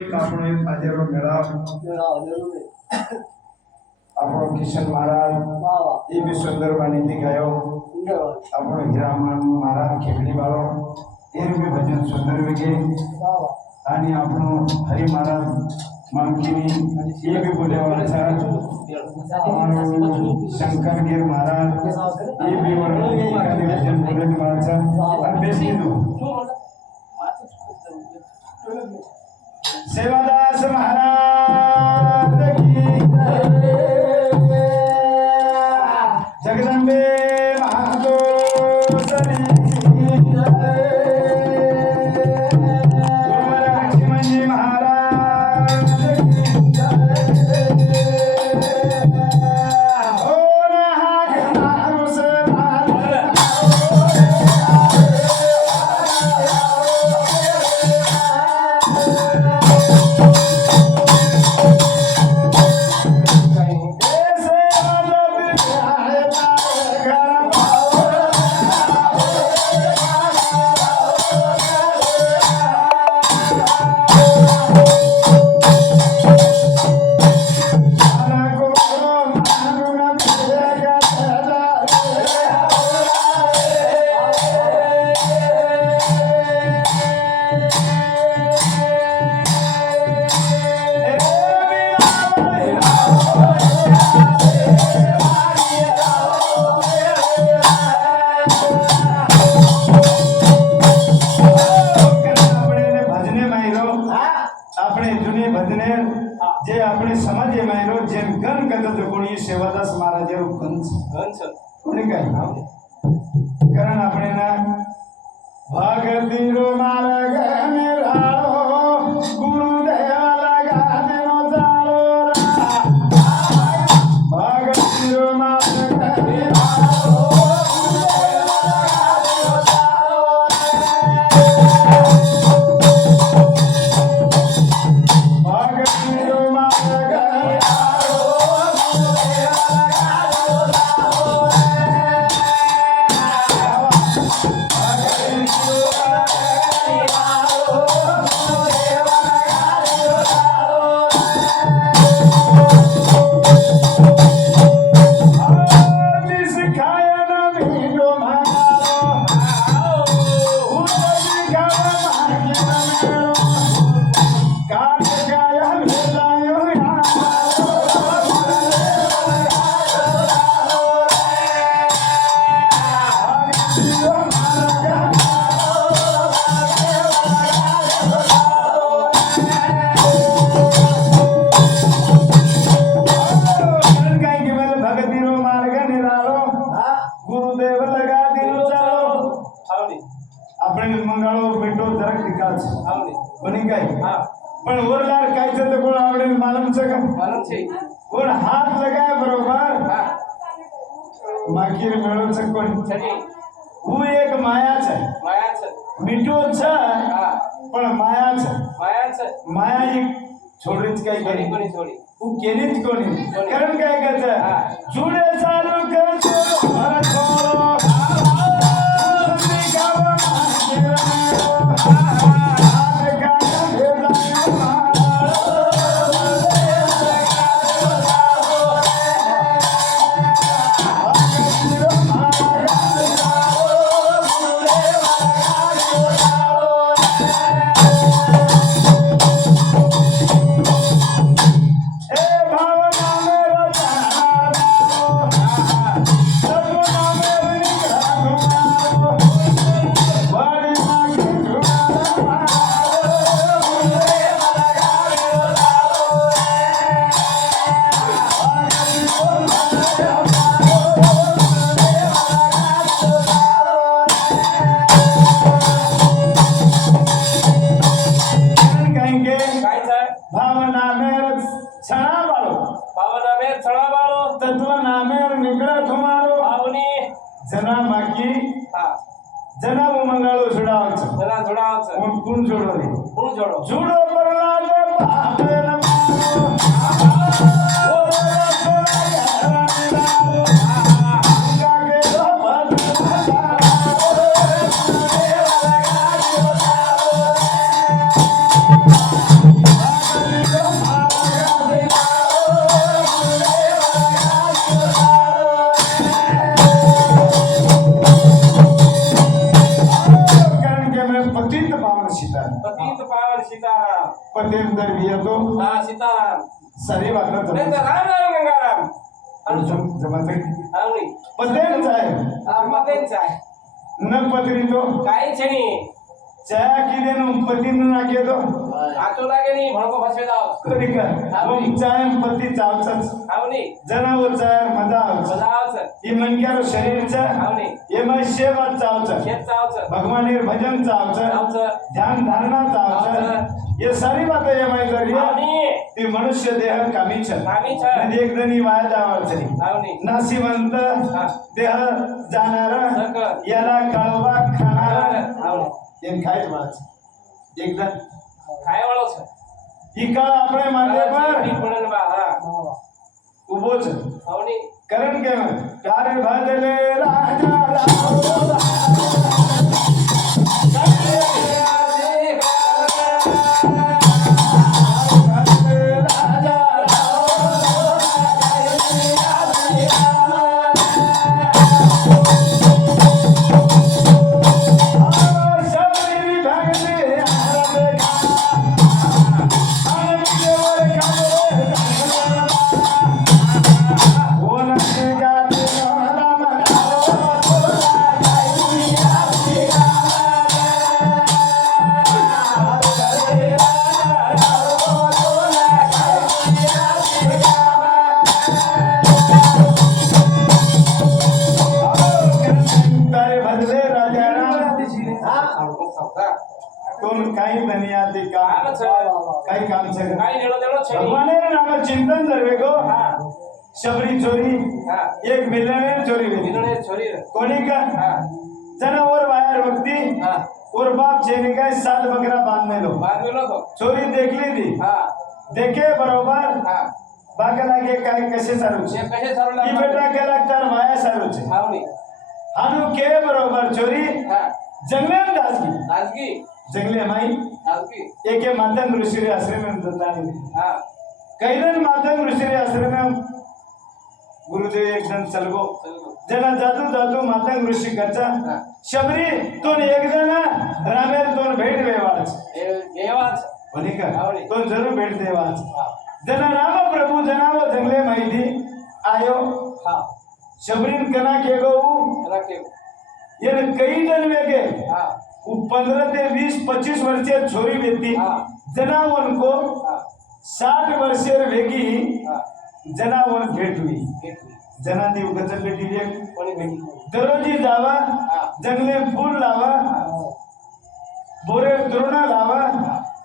આપણો એક હાજરો મેળાવ આપણો કિશન મહારાજ એ બી સુંદર વાણીથી ગાયો. આપણો હીરામણ મહારાજ ખેકડી વાળો એ બી ભજન સુંદર વિગે અને આપણો હરિ મહારાજ માનકીની એ બી બોલ્યા છે. શંકર ગીર મહારાજ એ બી ભજન બોલે છે અને બેસી દો सेवादास महाराज की जगदंबे महादोसरी लक्ष्मणजी महाराज सेवादास महाराज कारण अपने ना भगती रो मार्ग निराळो गुरुदेव लगा देनो जाळो भगती रो मार्ग निराळो गुरुदेव लगा देनो जाळो भगती रो मार्ग पण वरदार काय तर कोण आवडेल मालूम છે कोण हात लगाय बरोबर मागीर मेळो છે कोण હું એક માયા છે મીઠો છે પણ માયા છે માયા એક છોડીच काय કરી હું કેની જ કોની કારણ काय કહે जुड़े चालू कर हर छोड़ो जना माकी जना मंगळो जोडावच कोण जोडो रे जोडो परला बापे पटेल जर येतो सीताराम सारी वाटत नाही तर राम राम गंगाराम जमत आवडी पटेल साहेब मतेंचा आहे न पत्री तो काही छणी चया किदे नो पति न नाके तो आतो लागे नी भडको फसवे जाव कधी का मग चाय पती चावचच आवडी जनावर चाय मजा सदावच ही मनक्यार शरीरचा आवडी ये मै सेवा चावच शेत चावच भगवानीर भजन चावच ध्यान धारणा चावच ये सारी बातें ये मै करिए ती मनुष्य देह कामीच नदी एक दनी वाया जावच नासिवंत देह जाणारा याला काळवा खाणारा एन खाय वाच एकदा खाय वाळो છે ઈ કાળ આપણે માટે પર પણ હા ઉભો છે આવની કરણ કે પ્યાર બદલે રાજા રાવ काही बनिया ते काम काही काम से काही नेलो देलो छे भगवान ने नाम चिंतन दरवे को शबरी चोरी एक मिलने चोरी मिलने चोरी कोणी का जनावर बाहेर व्यक्ती और बाप जेने का 7 बकरा बांध में लो तो चोरी देख ली थी देखे बरोबर बाग लागे काय कसे सारू छे कसे सारू लागे ई बेटा के लगता माया सारू छे हावनी हानु के बरोबर चोरी जंगल दासगी जंगले माई एके मातंग ऋषि रे आश्रम में दत्ता कैलन मातंग ऋषि रे आश्रम में गुरुदेव एक जन चलगो जना जातू जातू मातंग ऋषि कचा शबरी तोन एक जना रामेर तोन भेट वेवाच कोणी का तोन जरूर भेट देवाच जना राम प्रभु जनावो जंगले माहिती आयो शबरीन कना के गो ये कई जन वेगे 15 से 20-25 वर्षीय छोरी व्यक्ति जनावर को 60 वर्षीय वेगी जनावर भेट हुई जना देव गजब बेटी दररोजी जावा जंगले फूल लावा बोरे द्रोणा लावा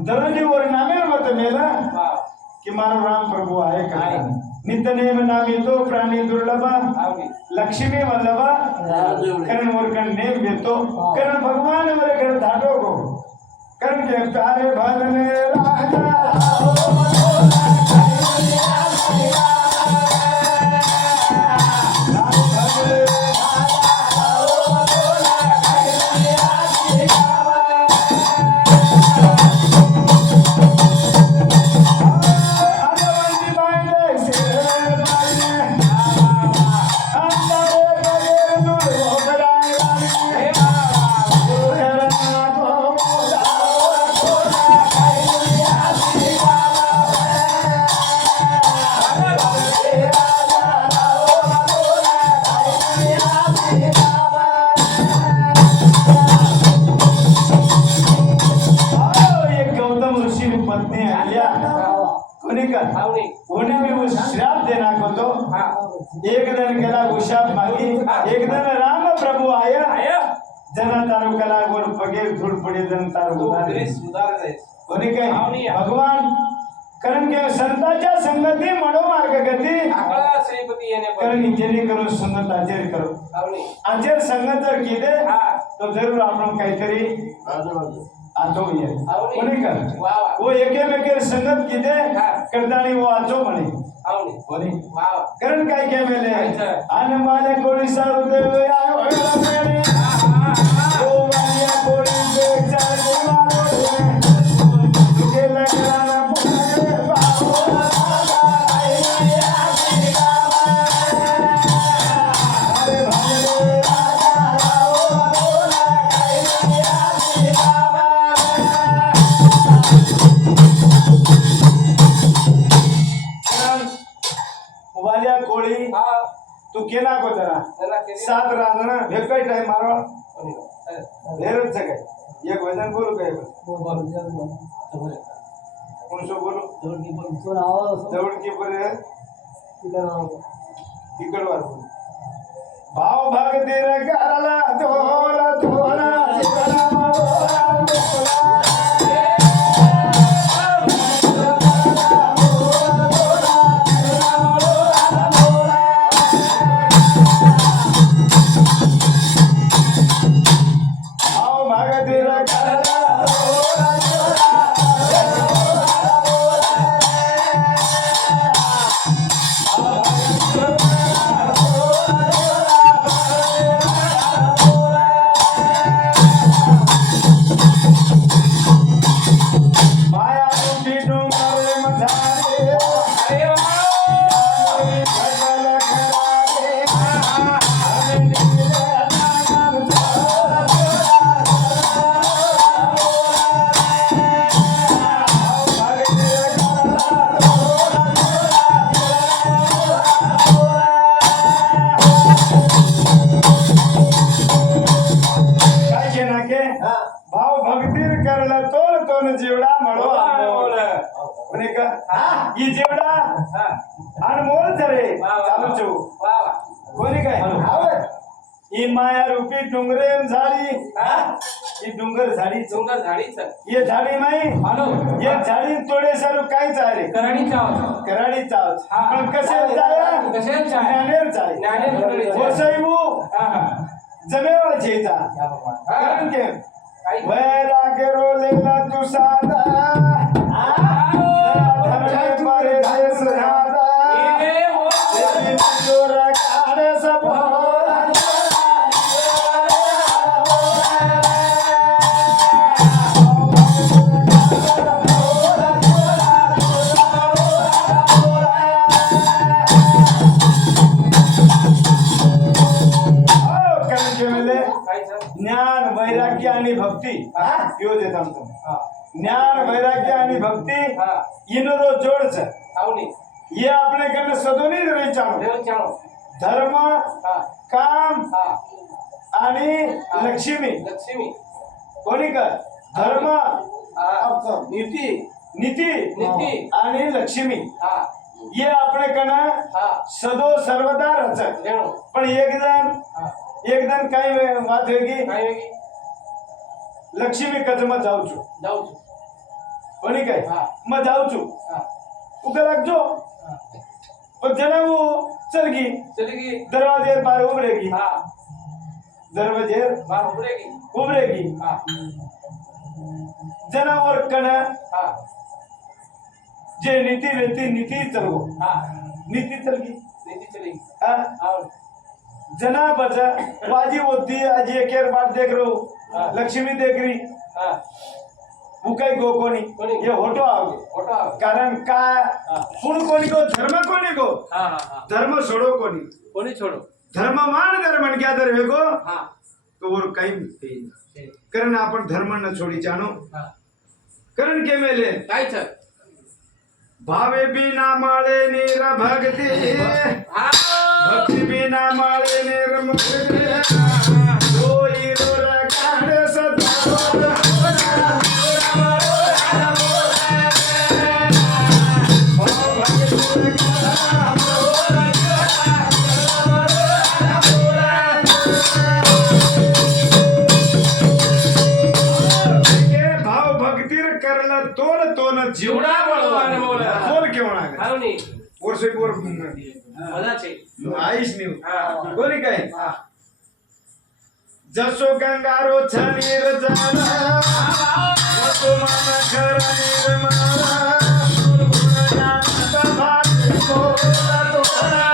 दररोजी वर नामे मत मेला कि मारो राम प्रभु आए का नित्यनेम नामी तो प्राणी दुर्लभ लक्ष्मी वल्लभ करण और कण नेम बेतो करण भगवान मेरे घर धाटो को करण के प्यारे भजने राजा उन्हें भी वो श्राप देना को तो एक दिन कला वो श्राप मांगी एक दिन राम प्रभु आया जना तारो कला और पगे धूल पड़े जन तारो सुधार दे कोणी काय भगवान कारण के संताच्या संगती मडो मार्ग गती आकळा श्रीपती येणे कारण जेणे करून संगत आचर करो आचर संगत जर केले तो जरूर आपण काहीतरी आजो ये कोणी कर वो एके मेके संगत कीदे करतानी वो आजो म्हणे कोणी कारण काय के मेले आन माले कोणी सारू देव आयो मेरे ओ वालिया कोणी दे चार दे मारो तुके लगराना पुणे बाबो Thank you. वाल्या कोळी हा तू केला को जरा त्याला केली सात रांधणं भेटकाय टाइम मारवा कोणी हेरच काय एक वजन बोलू काय कोण सो बोलू जवळ की बरे तिकड वार भाव भाग दे रे घराला धोला धोला जीवना मोला मोला भाव भाग दे रे घराला धोला माया रूपी डोंगरे मझारे अरे वा भगल खरारे हमें नीले नाम छोरा काय केना के भाव भक्तीर करला तोल तोन जीवडा मळो अनमोल कोणी का ही जीवडा हा अनमोल रे वा वा चालू चो वा वा कोणी काय ही माया रूपी डोंगरे झाडी ही डोंगर झाडी सुंदर झाडीच ये झाडी नाही हॅलो ये झाडी तोडे सर काहीच आहे रे करणी चाव कराडी चाव हा. पण कसे जाया कसे चाय ज्ञानेर चाय ज्ञानेर कराडी चाय. वसईबू हा हा जमेवर चेता या बाबा कारण के काही वैराग्य रोलेला तू साधा धर्म मारे देश राधा ये हो तेरी जोर काढे सब ज्ञान वैराग्य आणि भक्ती यो देत आमचं हा ज्ञान वैराग्य आणि भक्ती हा इनरो जोडच आवनी ये आपले कडे सदोनी रे चालू देव चाव धर्म हा काम हा आणि लक्ष्मी लक्ष्मी कोणी कर धर्म हा नीती नीती नीती आणि लक्ष्मी हा ये आपले कडे हा सदो सर्वदा रचक लेणो पण हा एक जण काय वाद वेगळी काय वेगळी लक्ष्मी कजमा जाऊ छु जाऊ कोणी काय हा. मग जाऊ छु हा उका लागजो हा पण जना वो चलगी चली गई दरवाजे पार उभरेगी हा दरवाजे बार उभरेगी उभरेगी हा जनावर कण हा जे नीति रहती नीति चलगो हा नीति चलगी नीती चली हा और जना बचा बाजी होती आज एक बार देख रो हाँ. लक्ष्मी देख रही हा वो कई गो कोणी कोणी? ये होटो आओगे फोटो कारण का हाँ. पुण कोणी को धर्म कोणी को हा हा हा धर्म सोडो कोणी कोणी छोड़ो धर्म मान धर्म क्या धर्म को हा तो वो काही नाही कारण आपण धर्म न छोडी जानो हा कारण के मेले काय छ भावे बिना माळे निर भक्ती हा भक्ती बिना माळे निर मुक्ती होई रोर काढे सदा भाव भक्तीर करला तोल तोन जीवडा जीवडा बोलवा. बोल केवणा हावनी वर्ष एक वर मजा छे आईश न्यू हा कोणी काय हा जसो गंगारो छनीर जाना वसो मन खर निर्मला गुणगान भात कोला तोला